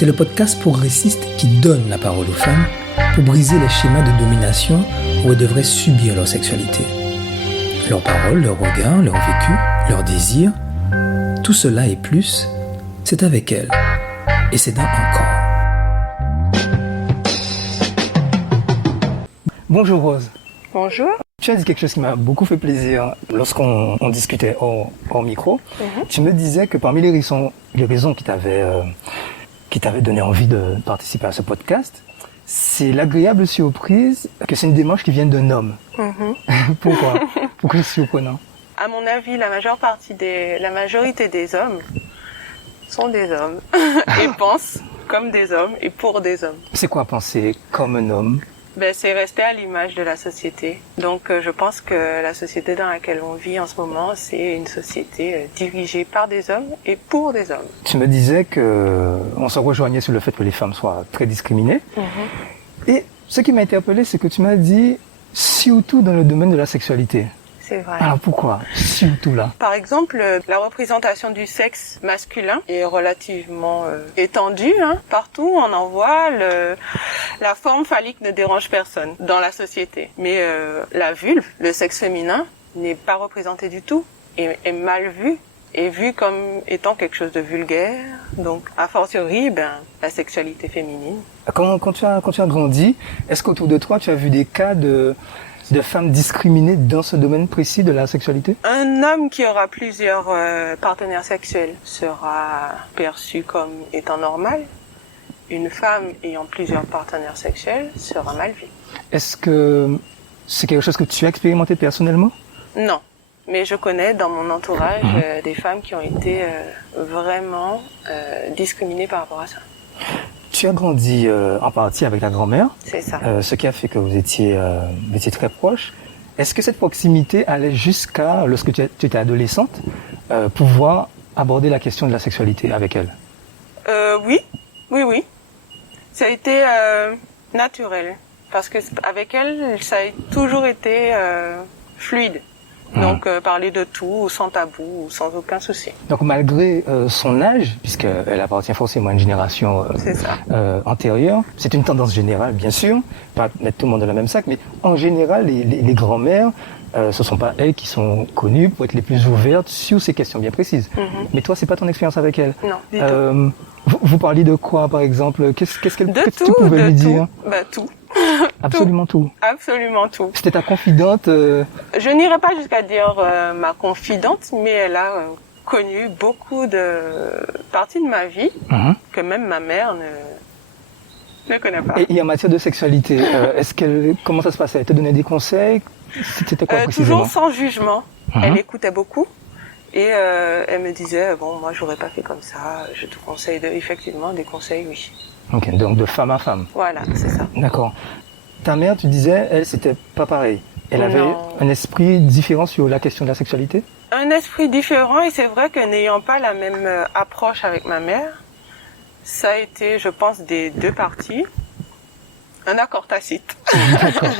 C'est le podcast progressiste qui donne la parole aux femmes pour briser les schémas de domination où elles devraient subir leur sexualité. Leurs paroles, leurs regards, leur vécu, leurs désirs, tout cela et plus, c'est avec elles. Et c'est dans Encore. Bonjour Rose. Bonjour. Tu as dit quelque chose qui m'a beaucoup fait plaisir lorsqu'on discutait hors micro. Tu me disais que parmi les raisons qui t'avaient donné envie de participer à ce podcast, c'est l'agréable surprise que c'est une démarche qui vient d'un homme. Pourquoi c'est surprenant? À mon avis, la majorité des hommes sont des hommes et pensent comme des hommes et pour des hommes. C'est quoi penser comme un homme? C'est rester à l'image de la société. Donc je pense que la société dans laquelle on vit en ce moment, c'est une société dirigée par des hommes et pour des hommes. Tu me disais que on se rejoignait sur le fait que les femmes soient très discriminées. Et ce qui m'a interpellé, c'est que tu m'as dit surtout dans le domaine de la sexualité. C'est vrai. Alors pourquoi surtout là? Par exemple, la représentation du sexe masculin est relativement étendue. Partout, on en voit. La forme phallique ne dérange personne dans la société. Mais la vulve, le sexe féminin, n'est pas représenté du tout et est mal vu. Est vu comme étant quelque chose de vulgaire. Donc, a fortiori, la sexualité féminine. Quand tu as grandi, est-ce qu'autour de toi, tu as vu des cas de femmes discriminées dans ce domaine précis de la sexualité? Un homme qui aura plusieurs partenaires sexuels sera perçu comme étant normal. Une femme ayant plusieurs partenaires sexuels sera mal vue. Est-ce que c'est quelque chose que tu as expérimenté personnellement? Non, mais je connais dans mon entourage des femmes qui ont été vraiment discriminées par rapport à ça. Tu as grandi en partie avec ta grand-mère. C'est ça. Ce qui a fait que vous étiez très proches. Est-ce que cette proximité allait jusqu'à, lorsque tu étais adolescente, pouvoir aborder la question de la sexualité avec elle? Oui. Ça a été naturel. Parce que avec elle, ça a toujours été fluide. Donc parler de tout, sans tabou, sans aucun souci. Donc malgré son âge, puisqu'elle appartient forcément à une génération antérieure, c'est une tendance générale bien sûr, pas mettre tout le monde dans le même sac, mais en général les grands-mères, ce sont pas elles qui sont connues pour être les plus ouvertes sur ces questions bien précises. Mais toi, c'est pas ton expérience avec elle? Non, du tout. Vous parliez de quoi par exemple? Qu'est-ce que tu pouvais lui dire? Tout. Absolument tout. Absolument tout. C'était ta confidente? Je n'irai pas jusqu'à dire ma confidente, mais elle a connu beaucoup de parties de ma vie que même ma mère ne connaît pas. Et en matière de sexualité, comment ça se passait? Elle te donnait des conseils? C'était quoi précisément? Toujours sans jugement. Elle écoutait beaucoup. Et elle me disait, moi j'aurais pas fait comme ça, je te conseille effectivement des conseils, oui. Ok, donc de femme à femme. Voilà, c'est ça. D'accord. Ta mère, tu disais, elle, c'était pas pareil. Elle avait un esprit différent sur la question de la sexualité? Un esprit différent, et c'est vrai que n'ayant pas la même approche avec ma mère, ça a été, je pense, des deux parties, un accord tacite. D'accord.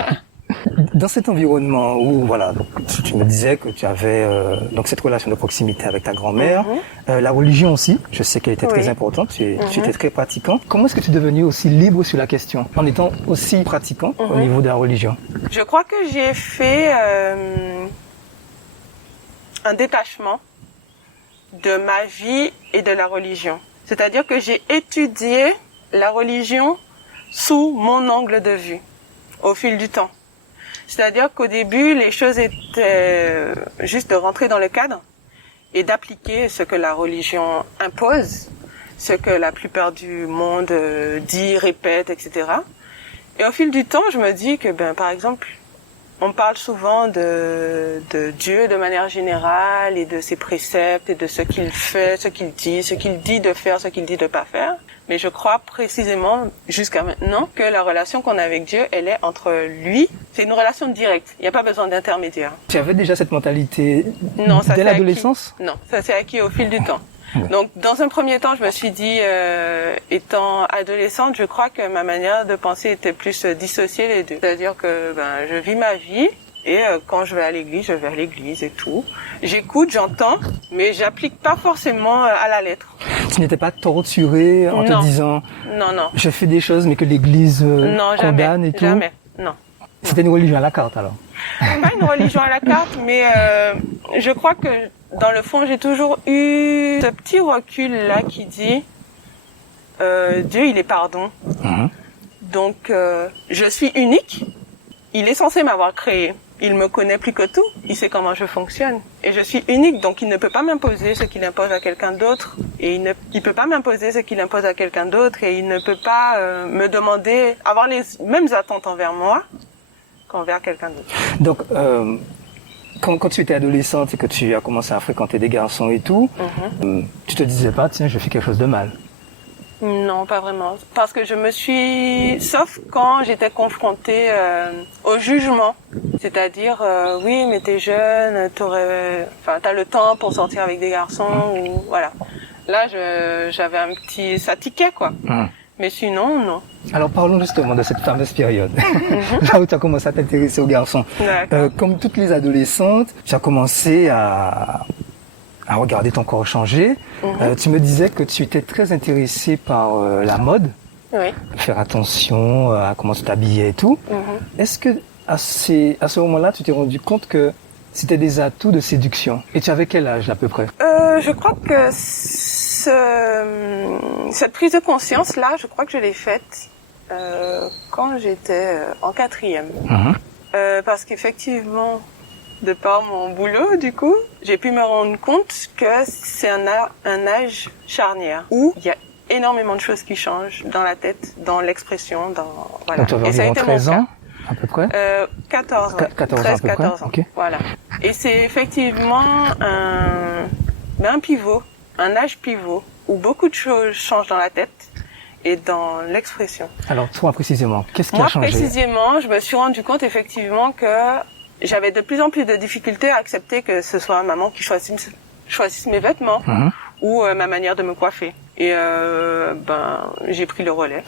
Dans cet environnement où, donc, tu me disais que tu avais donc cette relation de proximité avec ta grand-mère, la religion aussi, je sais qu'elle était très importante, tu étais très pratiquant. Comment est-ce que tu es devenu aussi libre sur la question, en étant aussi pratiquant au niveau de la religion? Je crois que j'ai fait un détachement de ma vie et de la religion. C'est-à-dire que j'ai étudié la religion sous mon angle de vue, au fil du temps. C'est-à-dire qu'au début, les choses étaient juste de rentrer dans le cadre et d'appliquer ce que la religion impose, ce que la plupart du monde dit, répète, etc. Et au fil du temps, je me dis que, par exemple, on parle souvent de Dieu de manière générale et de ses préceptes et de ce qu'il fait, ce qu'il dit de faire, ce qu'il dit de pas faire. Mais je crois précisément, jusqu'à maintenant, que la relation qu'on a avec Dieu, elle est entre lui. C'est une relation directe. Il n'y a pas besoin d'intermédiaire. Tu avais déjà cette mentalité ça dès l'adolescence? Non, ça s'est acquis au fil du temps. Donc, dans un premier temps, je me suis dit, étant adolescente, je crois que ma manière de penser était plus dissocier les deux. C'est-à-dire que je vis ma vie Et quand je vais à l'église et tout. J'écoute, j'entends, mais j'applique pas forcément à la lettre. Tu n'étais pas torturé en te disant non. je fais des choses mais que l'Église condamne et tout? Jamais, non. C'était une religion à la carte alors? Pas une religion à la carte, mais je crois que dans le fond, j'ai toujours eu ce petit recul là qui dit Dieu, il est pardon. Donc, je suis unique. Il est censé m'avoir créé. Il me connaît plus que tout. Il sait comment je fonctionne. Et je suis unique, donc il ne peut pas m'imposer ce qu'il impose à quelqu'un d'autre. Et il peut pas m'imposer ce qu'il impose à quelqu'un d'autre. Et il ne peut pas me demander, avoir les mêmes attentes envers moi qu'envers quelqu'un d'autre. Donc, quand tu étais adolescente et que tu as commencé à fréquenter des garçons et tout, tu te disais pas, tiens, je fais quelque chose de mal? Non, pas vraiment. Parce que sauf quand j'étais confrontée au jugement. C'est-à-dire, oui, mais t'es jeune, t'as le temps pour sortir avec des garçons, ou voilà. Là, j'avais ça tiquait, quoi. Mais sinon, non. Alors, parlons justement de cette fameuse période. Là où tu as commencé à t'intéresser aux garçons. Comme toutes les adolescentes, tu as commencé à regarder ton corps changer. Tu me disais que tu étais très intéressée par la mode. Oui. Faire attention à comment tu t'habillais et tout. Est-ce que à ce moment-là, tu t'es rendu compte que c'était des atouts de séduction? Et tu avais quel âge à peu près? Je crois que cette prise de conscience-là, je crois que je l'ai faite quand j'étais en 4e. Parce qu'effectivement, de par mon boulot, du coup, j'ai pu me rendre compte que c'est un âge charnière où il y a énormément de choses qui changent dans la tête, dans l'expression, voilà. Donc tu avais environ 13 ans, à peu près? 14 ans. 14 ans. Okay. Voilà. Et c'est effectivement un pivot, un âge pivot, où beaucoup de choses changent dans la tête et dans l'expression. Alors toi précisément, qu'est-ce qui a changé? Moi précisément, je me suis rendu compte effectivement que j'avais de plus en plus de difficultés à accepter que ce soit maman qui choisisse mes vêtements ou ma manière de me coiffer. Et j'ai pris le relais.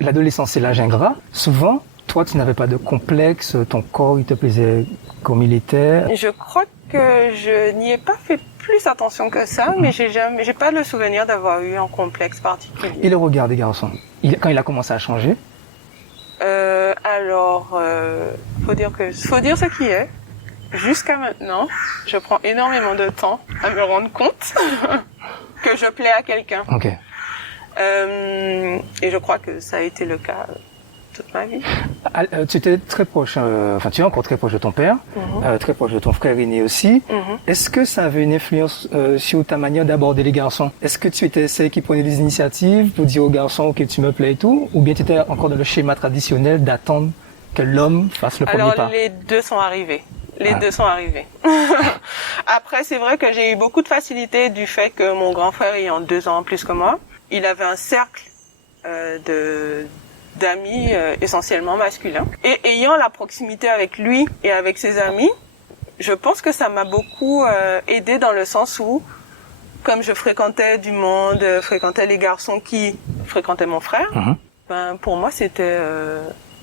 L'adolescence, c'est l'âge ingrat. Souvent, toi, tu n'avais pas de complexe, ton corps, il te plaisait comme il était. Je crois que je n'y ai pas fait plus attention que ça, mais j'ai pas le souvenir d'avoir eu un complexe particulier. Et le regard des garçons, quand il a commencé à changer? Faut dire ce qui est. Jusqu'à maintenant, je prends énormément de temps à me rendre compte que je plais à quelqu'un. Ok. Et je crois que ça a été le cas toute ma vie. Tu étais très proche, tu es encore très proche de ton père, très proche de ton frère aîné aussi. Est-ce que ça avait une influence sur ta manière d'aborder les garçons? Est-ce que tu étais celle qui prenait des initiatives pour dire aux garçons que tu me plais et tout? Ou bien tu étais encore dans le schéma traditionnel d'attendre que l'homme fasse le premier pas? Alors les deux sont arrivés. Deux sont arrivés. Après, c'est vrai que j'ai eu beaucoup de facilité du fait que mon grand frère ayant 2 ans plus que moi, il avait un cercle d'amis essentiellement masculins. Et ayant la proximité avec lui et avec ses amis, je pense que ça m'a beaucoup aidé dans le sens où, comme je fréquentais du monde, fréquentais les garçons qui fréquentaient mon frère, pour moi c'était...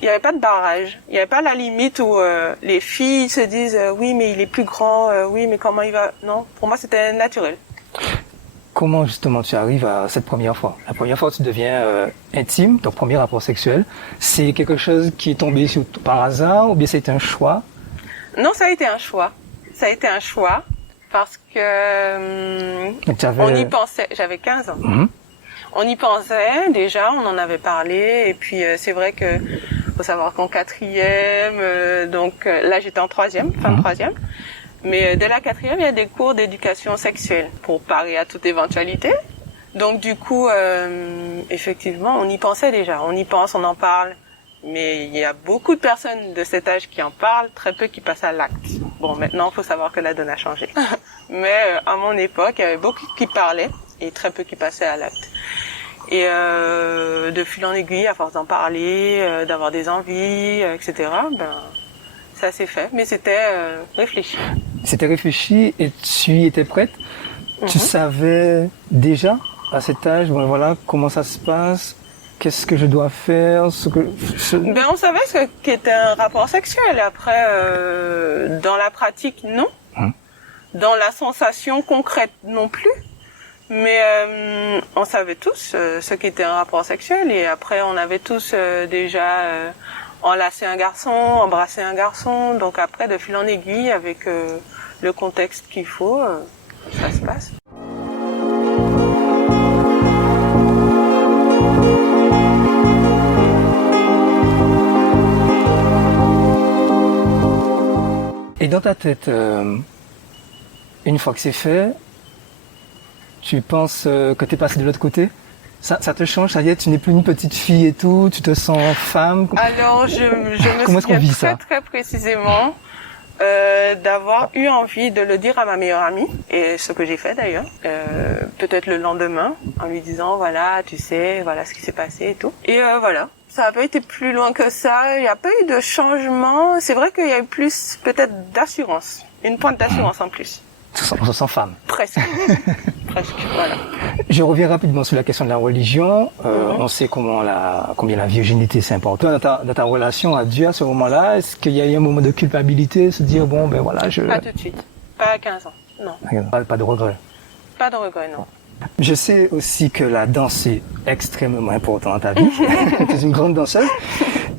il n'y avait pas de barrage. Il n'y avait pas la limite où les filles se disent oui, mais il est plus grand, oui, mais comment il va... Non, pour moi, c'était naturel. Comment, justement, tu arrives à cette première fois? La première fois, tu deviens intime, ton premier rapport sexuel. C'est quelque chose qui est tombé par hasard ou bien c'était un choix? Non, ça a été un choix. Ça a été un choix parce que on y pensait. J'avais 15 ans. On y pensait déjà, on en avait parlé. Et puis, c'est vrai que faut savoir qu'en 4e, donc là j'étais en 3e, fin de 3e, mais dès la 4e, il y a des cours d'éducation sexuelle pour parer à toute éventualité. Donc du coup, effectivement, on y pensait déjà, on y pense, on en parle, mais il y a beaucoup de personnes de cet âge qui en parlent, très peu qui passent à l'acte. Bon, maintenant, il faut savoir que la donne a changé. Mais à mon époque, il y avait beaucoup qui parlaient et très peu qui passaient à l'acte. Et de fil en aiguille, à force d'en parler, d'avoir des envies, etc., ça s'est fait. Mais c'était réfléchi. C'était réfléchi et tu y étais prête? Tu savais déjà, à cet âge, voilà, comment ça se passe? qu'est-ce que je dois faire, Ben, on savait ce qu'était un rapport sexuel. Après, dans la pratique, non. Dans la sensation concrète, non plus. Mais on savait tous ce qu'était un rapport sexuel. Et après, on avait tous déjà enlacé un garçon, embrassé un garçon. Donc après, de fil en aiguille, avec le contexte qu'il faut, ça se passe. Et dans ta tête, une fois que c'est fait, tu penses que tu es passé de l'autre côté? Ça te change, ça y est, tu n'es plus une petite fille et tout, tu te sens femme? Alors, je me souviens très précisément d'avoir eu envie de le dire à ma meilleure amie, et ce que j'ai fait d'ailleurs, peut-être le lendemain, en lui disant, voilà, tu sais, voilà ce qui s'est passé et tout. Et voilà. Ça n'a pas été plus loin que ça, il n'y a pas eu de changement. C'est vrai qu'il y a eu plus, peut-être, d'assurance. Une pointe d'assurance en plus. On se sent femme. Presque. Presque, voilà. Je reviens rapidement sur la question de la religion. On sait combien la virginité c'est important. Dans ta relation à Dieu à ce moment-là, est-ce qu'il y a eu un moment de culpabilité, se dire, bon, ben voilà, Pas tout de suite. Pas à 15 ans, non. Pas de regret. Pas de regret, non. Je sais aussi que la danse est extrêmement importante dans ta vie. Tu es une grande danseuse.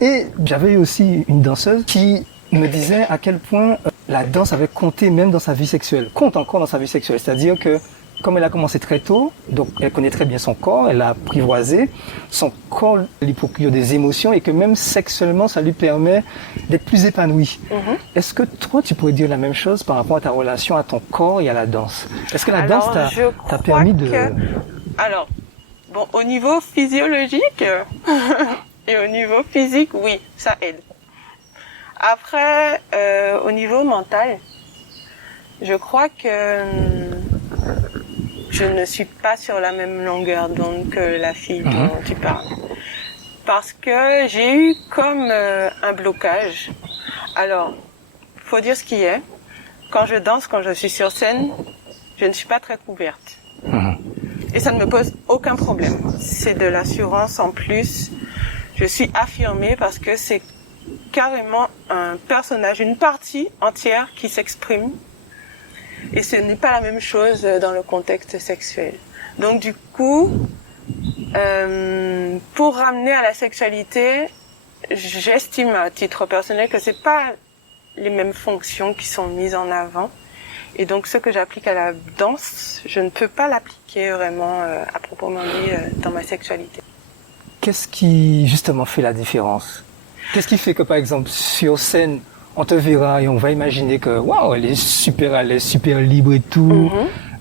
Et j'avais eu aussi une danseuse qui me disait à quel point la danse avait compté même dans sa vie sexuelle. Compte encore dans sa vie sexuelle. C'est-à-dire que comme elle a commencé très tôt, donc elle connaît très bien son corps, elle l'a apprivoisé, son corps lui procure des émotions et que même sexuellement, ça lui permet d'être plus épanoui. Est-ce que toi, tu pourrais dire la même chose par rapport à ta relation à ton corps et à la danse? Est-ce que la danse t'a permis de... Alors, bon, au niveau physiologique et au niveau physique, oui, ça aide. Après, au niveau mental, je crois que je ne suis pas sur la même longueur d'onde que la fille dont tu parles. Parce que j'ai eu comme un blocage. Alors, faut dire ce qui est. Quand je danse, quand je suis sur scène, je ne suis pas très couverte. Et ça ne me pose aucun problème. C'est de l'assurance en plus. Je suis affirmée parce que c'est carrément un personnage, une partie entière qui s'exprime. Et ce n'est pas la même chose dans le contexte sexuel. Donc du coup, pour ramener à la sexualité, j'estime à titre personnel que c'est pas les mêmes fonctions qui sont mises en avant. Et donc ce que j'applique à la danse, je ne peux pas l'appliquer vraiment à proprement dit dans ma sexualité. Qu'est-ce qui justement fait la différence? Qu'est-ce qui fait que par exemple sur scène, on te verra et on va imaginer que waouh, elle est super libre et tout,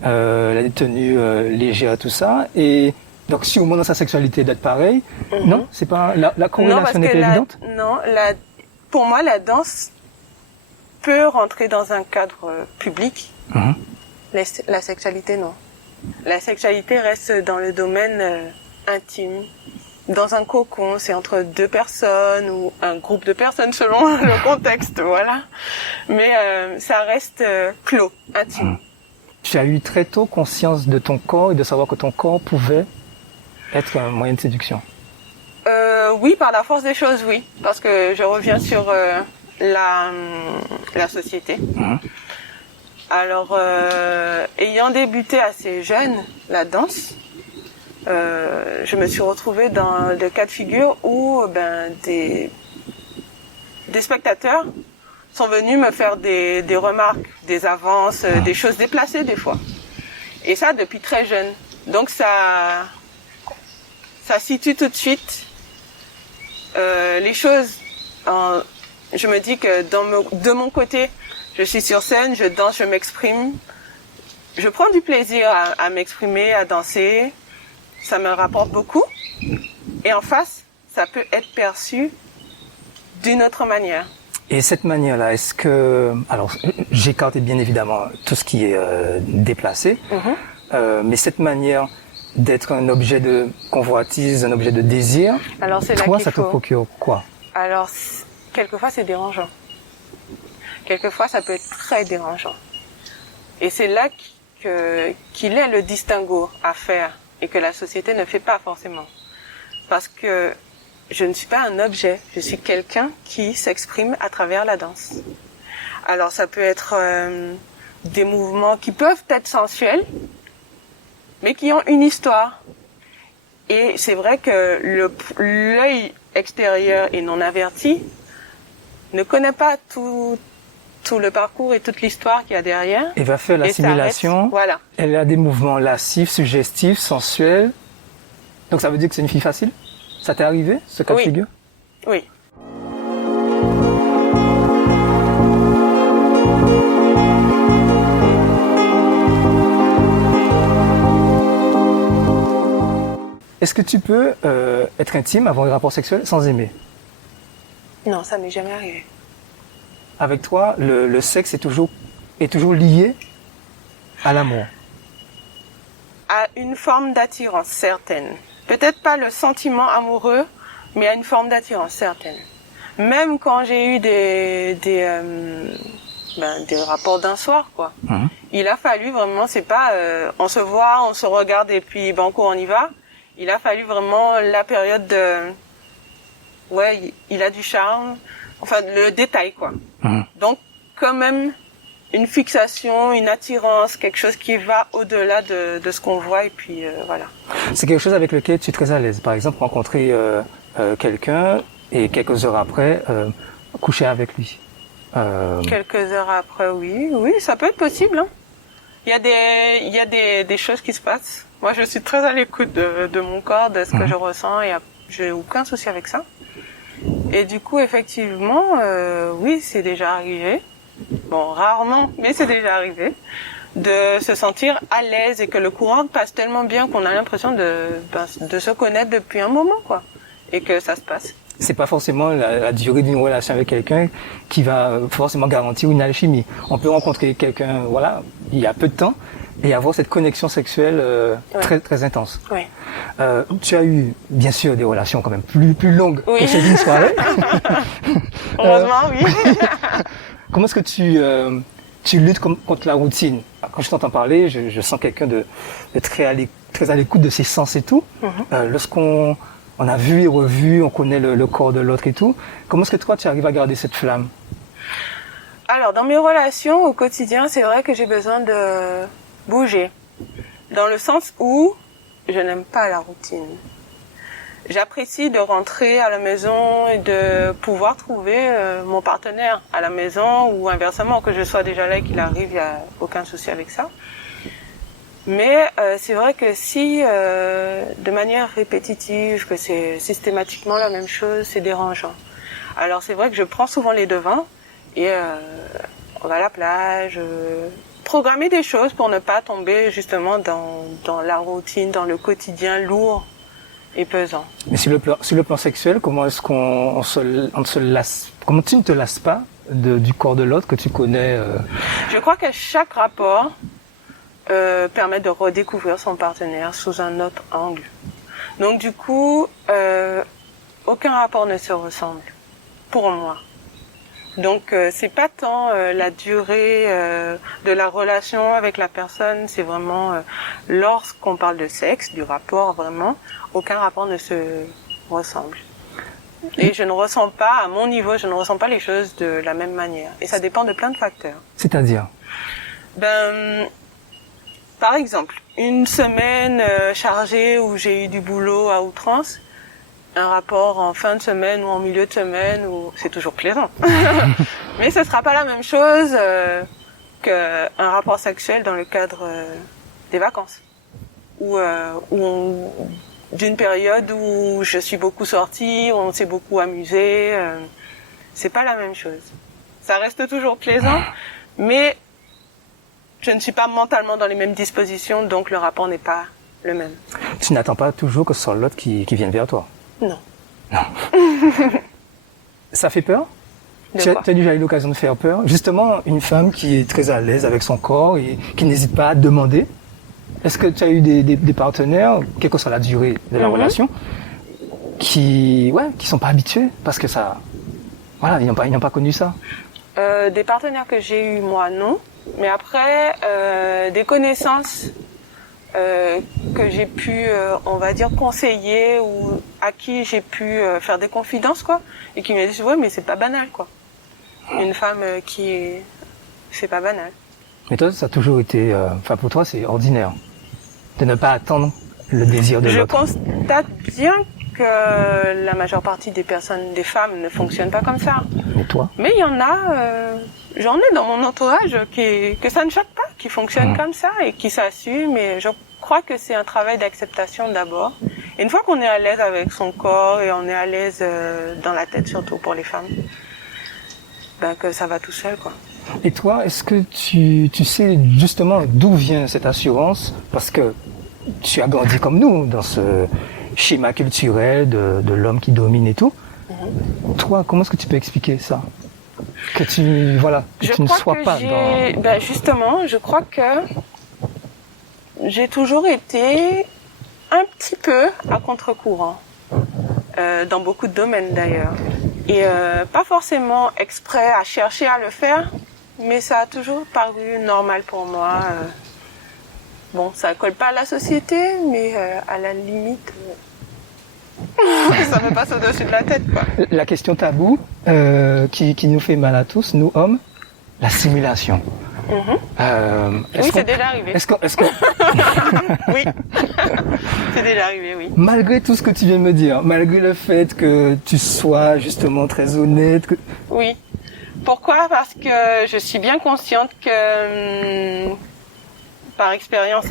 elle a des tenues légères, tout ça. Et donc sûrement dans sa sexualité d'être pareil. Non, c'est pas la corrélation n'est pas évidente. Non, pour moi la danse peut rentrer dans un cadre public. La sexualité non. La sexualité reste dans le domaine intime. Dans un cocon, c'est entre deux personnes ou un groupe de personnes selon le contexte, voilà. Mais ça reste clos, intime. Tu as eu très tôt conscience de ton corps et de savoir que ton corps pouvait être un moyen de séduction? Oui, par la force des choses, oui. Parce que je reviens sur la société. Alors, ayant débuté assez jeune la danse, je me suis retrouvée dans le cas de figure où des spectateurs sont venus me faire des remarques, des avances, des choses déplacées des fois. Et ça depuis très jeune. Donc ça situe tout de suite les choses. Je me dis que de mon côté, je suis sur scène, je danse, je m'exprime. Je prends du plaisir à m'exprimer, à danser. Ça me rapporte beaucoup. Et en face, ça peut être perçu d'une autre manière. Et cette manière-là, est-ce que... Alors, j'écarte bien évidemment tout ce qui est déplacé, mais cette manière d'être un objet de convoitise, un objet de désir, alors, c'est toi, ça te procure quoi? Alors, quelquefois, c'est dérangeant. Quelquefois, ça peut être très dérangeant. Et c'est là qu'il est le distinguo à faire et que la société ne fait pas forcément. parce que je ne suis pas un objet, je suis quelqu'un qui s'exprime à travers la danse. Alors ça peut être des mouvements qui peuvent être sensuels, mais qui ont une histoire. Et c'est vrai que l'œil extérieur et non averti ne connaît pas tout le parcours et toute l'histoire qu'il y a derrière. Et va faire l'assimilation. Voilà. Elle a des mouvements lascifs, suggestifs, sensuels. Donc ça veut dire que c'est une fille facile? Ça t'est arrivé, ce cas de figure? Oui. Est-ce que tu peux être intime, avoir un rapport sexuel sans aimer? Non, ça m'est jamais arrivé. Avec toi, le sexe est toujours lié à l'amour. À une forme d'attirance certaine. Peut-être pas le sentiment amoureux, mais à une forme d'attirance certaine. Même quand j'ai eu des rapports d'un soir, quoi. Mmh. Il a fallu vraiment, c'est pas on se voit, on se regarde et puis banco on y va. Il a fallu vraiment la période de il a du charme, enfin le détail, quoi. Mmh. Donc quand même une fixation, une attirance, quelque chose qui va au-delà de ce qu'on voit et puis voilà. C'est quelque chose avec lequel tu es très à l'aise. Par exemple, rencontrer quelqu'un et quelques heures après coucher avec lui. Quelques heures après, oui, ça peut être possible. Hein. Il y a des choses qui se passent. Moi, je suis très à l'écoute de mon corps, de ce que je ressens et j'ai aucun souci avec ça. Et du coup, effectivement, oui, c'est déjà arrivé. Bon, rarement, mais c'est déjà arrivé de se sentir à l'aise et que le courant passe tellement bien qu'on a l'impression de se connaître depuis un moment, quoi, et que ça se passe. C'est pas forcément la durée d'une relation avec quelqu'un qui va forcément garantir une alchimie. On peut rencontrer quelqu'un, il y a peu de temps et avoir cette connexion sexuelle très très intense. Oui. Tu as eu bien sûr des relations quand même plus longues que celle d'une soirée. Heureusement, oui. Comment est-ce que tu luttes contre la routine? Quand je t'entends parler, je sens quelqu'un de très à l'écoute de ses sens et tout. Lorsqu'on a vu et revu, on connaît le corps de l'autre et tout. Comment est-ce que toi, tu arrives à garder cette flamme? Alors, dans mes relations au quotidien, c'est vrai que j'ai besoin de bouger. Dans le sens où je n'aime pas la routine. J'apprécie de rentrer à la maison et de pouvoir trouver mon partenaire à la maison ou inversement, que je sois déjà là et qu'il arrive, il n'y a aucun souci avec ça. Mais c'est vrai que si de manière répétitive, que c'est systématiquement la même chose, c'est dérangeant. Alors c'est vrai que je prends souvent les devants et on va à la plage, programmer des choses pour ne pas tomber justement dans la routine, dans le quotidien lourd et pesant. Mais sur le plan sexuel, comment est-ce qu'on se lasse? Comment tu ne te lasses pas du corps de l'autre que tu connais? Je crois que chaque rapport permet de redécouvrir son partenaire sous un autre angle. Donc du coup, aucun rapport ne se ressemble, pour moi. Donc c'est pas tant la durée de la relation avec la personne, c'est vraiment lorsqu'on parle de sexe, du rapport vraiment, aucun rapport ne se ressemble. Et je ne ressens pas, à mon niveau, je ne ressens pas les choses de la même manière. Et ça dépend de plein de facteurs. C'est-à-dire? Par exemple, une semaine chargée où j'ai eu du boulot à outrance, un rapport en fin de semaine ou en milieu de semaine, c'est toujours plaisant. Mais ce sera pas la même chose qu'un rapport sexuel dans le cadre des vacances. Ou d'une période où je suis beaucoup sortie, où on s'est beaucoup amusé. C'est pas la même chose. Ça reste toujours plaisant, mais je ne suis pas mentalement dans les mêmes dispositions, donc le rapport n'est pas le même. Tu n'attends pas toujours que ce soit l'autre qui vienne vers toi? Non. Ça fait peur? Tu as déjà eu l'occasion de faire peur? Justement, une femme qui est très à l'aise avec son corps et qui n'hésite pas à demander. Est-ce que tu as eu des partenaires, quelle que soit la durée de la relation, qui sont pas habitués parce que ça, ils n'ont pas connu ça? Des partenaires que j'ai eu, moi, non. Mais après, des connaissances que j'ai pu, on va dire, conseiller ou à qui j'ai pu faire des confidences, quoi, et qui m'a dit, ouais, mais c'est pas banal, quoi. Une femme c'est pas banal. Mais toi, ça a toujours été, pour toi, c'est ordinaire de ne pas attendre le désir de l'autre. Je constate bien que la majeure partie des femmes ne fonctionnent pas comme ça. Et toi? Mais il y en a, j'en ai dans mon entourage que ça ne choque pas, qui fonctionnent comme ça et qui s'assument. Et je crois que c'est un travail d'acceptation d'abord. Et une fois qu'on est à l'aise avec son corps et on est à l'aise dans la tête, surtout pour les femmes, que ça va tout seul, quoi. Et toi, est-ce que tu sais justement d'où vient cette assurance? Parce que tu as grandi comme nous, dans ce schéma culturel de l'homme qui domine et tout. Toi, comment est-ce que tu peux expliquer ça? Que tu ne sois pas dans... justement, je crois que j'ai toujours été un petit peu à contre-courant, dans beaucoup de domaines d'ailleurs. Et pas forcément exprès à chercher à le faire, mais ça a toujours paru normal pour moi. Bon, ça colle pas à la société, mais à la limite, ça me passe au-dessus de la tête, quoi. La question taboue qui nous fait mal à tous, nous hommes, la simulation. Oui, c'est déjà arrivé. Oui, c'est déjà arrivé, oui. Malgré tout ce que tu viens de me dire, malgré le fait que tu sois justement très honnête... Oui. Pourquoi? Parce que je suis bien consciente que, par expérience,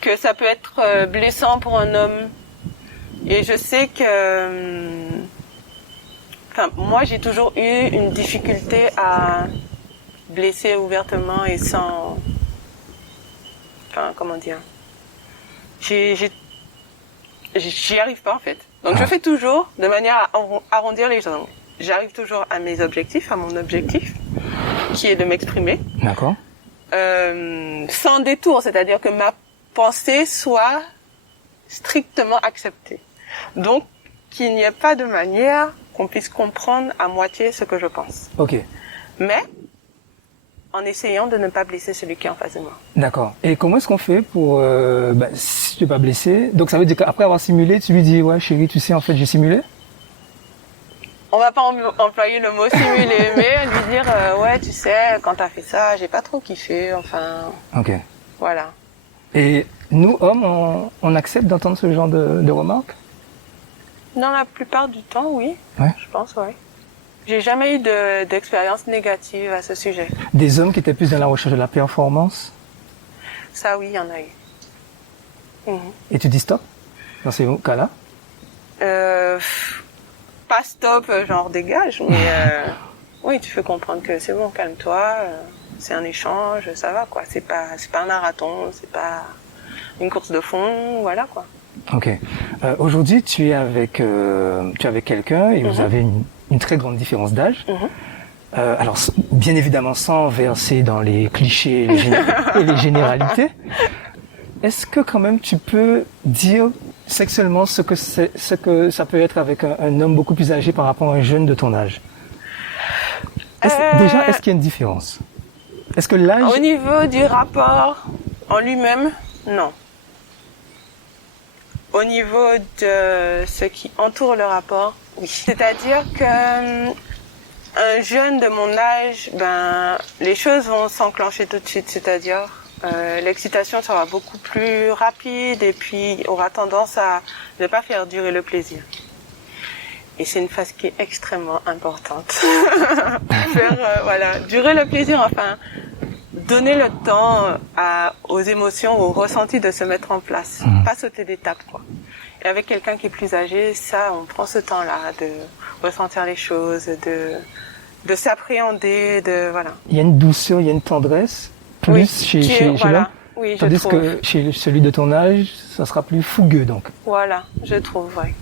que ça peut être blessant pour un homme. Et je sais que... moi, j'ai toujours eu une difficulté à blesser ouvertement et sans... comment dire? J'y arrive pas, en fait. Donc, je fais toujours de manière à arrondir les angles. J'arrive toujours à mes objectifs, à mon objectif, qui est de m'exprimer. D'accord. Sans détour, c'est-à-dire que ma pensée soit strictement acceptée. Donc, qu'il n'y ait pas de manière qu'on puisse comprendre à moitié ce que je pense. Ok. Mais, en essayant de ne pas blesser celui qui est en face de moi. D'accord. Et comment est-ce qu'on fait pour... si tu n'es pas blessé, donc ça veut dire qu'après avoir simulé, tu lui dis « Ouais, chérie, tu sais, en fait, j'ai simulé ?» On va pas employer le mot simuler, mais lui dire ouais, tu sais, quand t'as fait ça, j'ai pas trop kiffé, enfin... Ok. Voilà. Et nous, hommes, on accepte d'entendre ce genre de remarques? Dans la plupart du temps, oui. Ouais. Je pense, oui. J'ai jamais eu d'expérience négative à ce sujet. Des hommes qui étaient plus dans la recherche de la performance? Ça, oui, il y en a eu. Et tu dis stop dans ces cas-là? Pas stop, genre dégage, mais oui, tu fais comprendre que c'est bon, calme-toi, c'est un échange, ça va, quoi. C'est pas un marathon, c'est pas une course de fond, voilà, quoi. Ok. Aujourd'hui, tu es avec quelqu'un et vous avez une très grande différence d'âge. Alors, bien évidemment, sans verser dans les clichés et les généralités, est-ce que quand même tu peux dire sexuellement ce que ça peut être avec un homme beaucoup plus âgé par rapport à un jeune de ton âge? Déjà, est-ce qu'il y a une différence? Est-ce que l'âge... Au niveau du rapport en lui-même, non. Au niveau de ce qui entoure le rapport, oui. C'est-à-dire que un jeune de mon âge, les choses vont s'enclencher tout de suite, c'est-à-dire l'excitation sera beaucoup plus rapide et puis aura tendance à ne pas faire durer le plaisir. Et c'est une phase qui est extrêmement importante. Faire durer le plaisir, enfin donner le temps aux émotions, aux ressentis de se mettre en place, pas sauter d'étape, quoi. Et avec quelqu'un qui est plus âgé, ça, on prend ce temps-là de ressentir les choses, de s'appréhender, voilà. Il y a une douceur, il y a une tendresse. Plus chez l'homme. Oui, tandis que chez celui de ton âge, ça sera plus fougueux, donc. Voilà, je trouve, oui.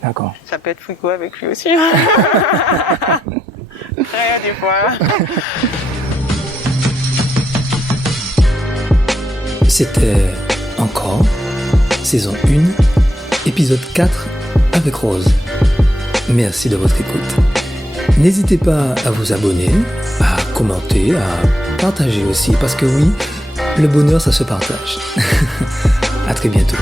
D'accord. Ça peut être fougueux avec lui aussi. Très des fois. C'était encore saison 1, épisode 4 avec Rose. Merci de votre écoute. N'hésitez pas à vous abonner, à commenter, à partager aussi, parce que oui, Le bonheur, ça se partage. À très bientôt.